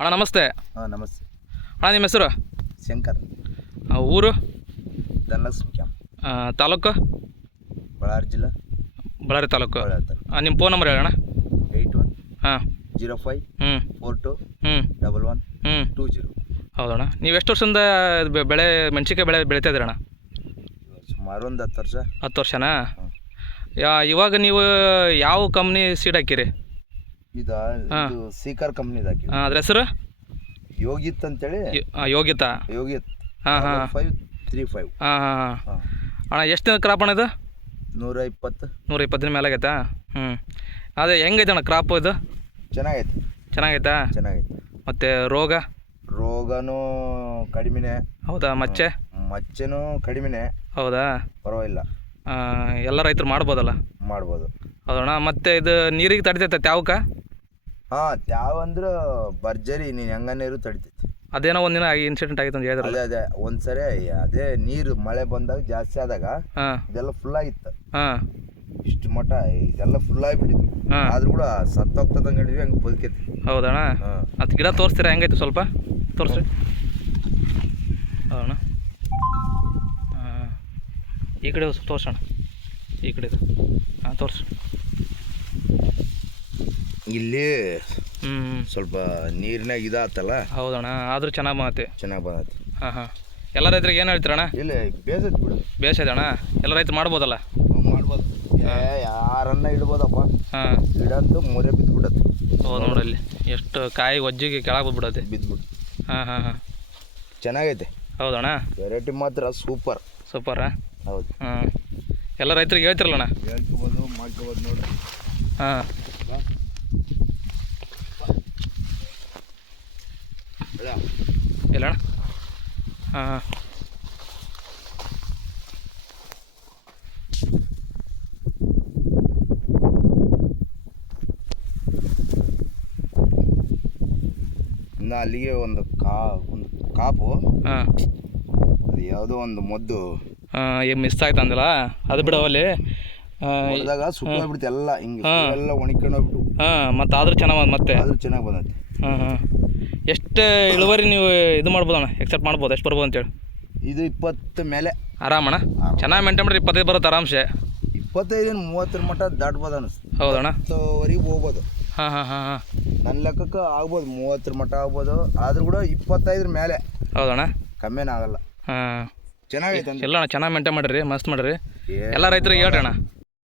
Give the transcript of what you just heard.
ಅಣ್ಣ ನಮಸ್ತೆ. ಹಾಂ ನಮಸ್ತೆ ಅಣ್ಣ ನಿಮ್ಮ ಹೆಸರು? ಶಂಕರ್. ಊರು? ಧನಲಕ್ಷ್ಮಿ ಕ್ಯಾಂಪ್. ತಾಲೂಕು? ಬಳ್ಳಾರಿ ಜಿಲ್ಲಾ, ಬಳ್ಳಾರಿ ತಾಲೂಕು. ಬಳ್ಳಾರಿ ತಾಲೂಕು. ನಿಮ್ಮ ಫೋನ್ ನಂಬರ್ ಹೇಳಣ್ಣ. 8105 411120. ಹೌದಣ್ಣ. ನೀವು ಎಷ್ಟು ವರ್ಷದಿಂದ ಬೆಳೆ ಮೆಣಸಿನ್ಕಾಯಿ ಬೆಳೆ ಬೆಳೀತಾ ಇದ್ದೀರಣ್ಣ? ಸುಮಾರು ಒಂದು 10 ವರ್ಷ. 10 ವರ್ಷನಾ? ಇವಾಗ ನೀವು ಯಾವ ಕಂಪ್ನಿ ಸೀಡ್ ಹಾಕಿರಿ? ಇದು ಸೀಕರ್ ಕಂಪ್ನಿದು ಹಾಕಿ. ಅದ್ರ ಹೆಸರು? ಯೋಗಿತ್ ಅಂತೇಳಿ. ಯೋಗಿತಾ? ಯೋಗಿತ್. ಹಾಂ 535. ಹಾಂ. ಅಣ್ಣ ಎಷ್ಟು ದಿನ ಕ್ರಾಪ್ ಅಣ್ಣ ಇದು? 120 ದಿನ ಮೇಲೆ ಆಗೈತಾ? ಅದೇ ಹೆಂಗೈತೆ ಅಣ್ಣ ಕ್ರಾಪ್ ಇದು? ಚೆನ್ನಾಗೈತಾ. ಮತ್ತು ರೋಗನೂ ಕಡಿಮೆನೆ. ಹೌದಾ? ಮಚ್ಚೆನೂ ಕಡಿಮೆನೆ. ಹೌದಾ? ಪರವಾಗಿಲ್ಲ. ಎಲ್ಲ ರೈತರು ಮಾಡ್ಬೋದು. ಹೌದಣ್ಣ. ಮತ್ತು ಇದು ನೀರಿಗೆ ತಡಿತೈತೆ ತ್ಯಾವಕ್ಕೆ? ಹಾಂ, ತ್ಯಾವ ಅಂದ್ರೆ ಭರ್ಜರಿ, ನೀನು ಹೆಂಗ ನೀರು ತಡಿತೈತಿ. ಅದೇನೋ ಒಂದಿನ ಇನ್ಸಿಡೆಂಟ್ ಆಗಿತ್ತು ಅಂತ ಹೇಳಿದ್ರಲ್ಲ. ಅದೇ ಒಂದ್ಸರಿ ಅದೇ ನೀರು ಮಳೆ ಬಂದಾಗ ಜಾಸ್ತಿ ಆದಾಗ ಇದೆಲ್ಲ ಫುಲ್ ಆಗಿತ್ತು. ಇಷ್ಟು ಮಠ ಇದೆಲ್ಲ ಫುಲ್ ಆಗಿಬಿಟ್ಟಿತ್ತು. ಆದ್ರೂ ಕೂಡ ಸತ್ತೋಗ್ತದಂಗೆ ಹೇಳಿದ್ವಿ, ಹಂಗೆ ಬದುಕೈತಿ. ಹೌದಣ್ಣ. ಅದು ಗಿಡ ತೋರಿಸ್ತೀರಾ ಹೆಂಗೈತೆ? ಸ್ವಲ್ಪ ತೋರಿಸ್ರಿ. ಹೌದಣ್ಣ. ಈ ಕಡೆ ತೋರ್ಸೋಣ. ಈ ಕಡೆ ತೋರಿಸಿ. ಇಲ್ಲಿ ಸ್ವಲ್ಪ ನೀರಿನಾಗ ಇದಾತಲ್ಲ. ಹೌದಣ್ಣ. ಆದರೂ ಚೆನ್ನಾಗಿ ಬಂದೈತಿ. ಹಾಂ. ಎಲ್ಲ ರೈತರಿಗೆ ಏನು ಹೇಳ್ತೀರಣ್ಣ? ಇಲ್ಲ, ಬೇಸೈತಿ ಬಿಡು. ಬೇಸೈತಣ್ಣ. ಎಲ್ಲ ರೈತರು ಮಾಡ್ಬೋದಲ್ಲ? ಮಾಡ್ಬೋದು. ಯಾರನ್ನ ಇಡ್ಬೋದಪ್ಪ. ಗಿಡ ಅಂತೂ ಮೂರೇ ಬಿದ್ದುಬಿಡತ್ತೆ. ಹೌದು ನೋಡಲ್ಲಿ ಎಷ್ಟು ಕಾಯಿ ಒಜ್ಜಿಗೆ ಕೆಳಗೆ ಬಿಡತ್ತೆ. ಬಿದ್ದುಬಿಟ್ಟು. ಹಾಂ. ಚೆನ್ನಾಗೈತೆ. ಹೌದಣ್ಣ. ವೆರೈಟಿ ಮಾತ್ರ ಸೂಪರಾ? ಹೌದು. ಎಲ್ಲ ರೈತರಿಗೆ ಹೇಳ್ತಿರಲ್ಲಣ್ಣ? ಹೇಳ್ಕೊಬೋದು, ಮಾಡ್ಕೋಬೋದು ನೋಡಿ. ಹಾಂ. ಎಲ್ಲಣ್ಣ? ಹಾಂ. ಇನ್ನು ಅಲ್ಲಿಗೆ ಒಂದು ಕಾಪು. ಹಾಂ. ಅದು ಯಾವುದೋ ಒಂದು ಮದ್ದು ಮಿಸ್ ಆಯ್ತು ಅಂದಿಲ್ಲ, ಅದು ಬಿಡವಲ್ಲಿ ಸುಟ್ಟೋಗ್ಬಿಡ್ತು ಎಲ್ಲ. ಹಿಂಗೆ ಎಲ್ಲ ಒಣಕೊಂಡು ಹೋಗ್ಬಿಟ್ಟು. ಮತ್ತು ಆದರೂ ಚೆನ್ನಾಗಿ ಮತ್ತೆ ಚೆನ್ನಾಗಿ ಬಂದೈತಿ. ಎಷ್ಟು ಇಳುವರಿ ನೀವು ಇದು ಮಾಡ್ಬೋದಣ್ಣ? ಎಕ್ಸೆಪ್ಟ್ ಮಾಡ್ಬೋದು? ಎಷ್ಟು ಬರ್ಬೋದು ಅಂತೇಳಿ? ಇದು 20 ಮೇಲೆ ಆರಾಮಣ್ಣ. ಚೆನ್ನಾಗಿ ಮೇಂಟೈನ್ ಮಾಡಿರಿ, 25 ಬರುತ್ತೆ ಆರಾಮ್ಸೆ. 25-30 ಮಟ್ಟ ದಾಟ್ಬೋದು ಅನಿಸ್ತು. ಹೌದಣ್ಣ. 30ವರೆಗೆ ಹೋಗ್ಬೋದು. ಹಾಂ. ನನ್ನ ಲೆಕ್ಕಕ್ಕೆ ಆಗ್ಬೋದು, 30 ಮಟ್ಟ ಆಗ್ಬೋದು. ಆದ್ರೂ ಕೂಡ 25 ಮೇಲೆ. ಹೌದಣ್ಣ. ಕಮ್ಮಿನೇ ಆಗಲ್ಲ. ಹಾಂ. ಚೆನ್ನಾಗೈತೆ. ಎಲ್ಲ ಚೆನ್ನಾಗಿ ಮೇಂಟೈನ್ ಮಾಡಿರಿ, ಮಸ್ತ್ ಮಾಡಿರಿ. ಎಲ್ಲ ರೈತರಿಗೆ ಹೇಳ್ರಿ ಅಣ್ಣ.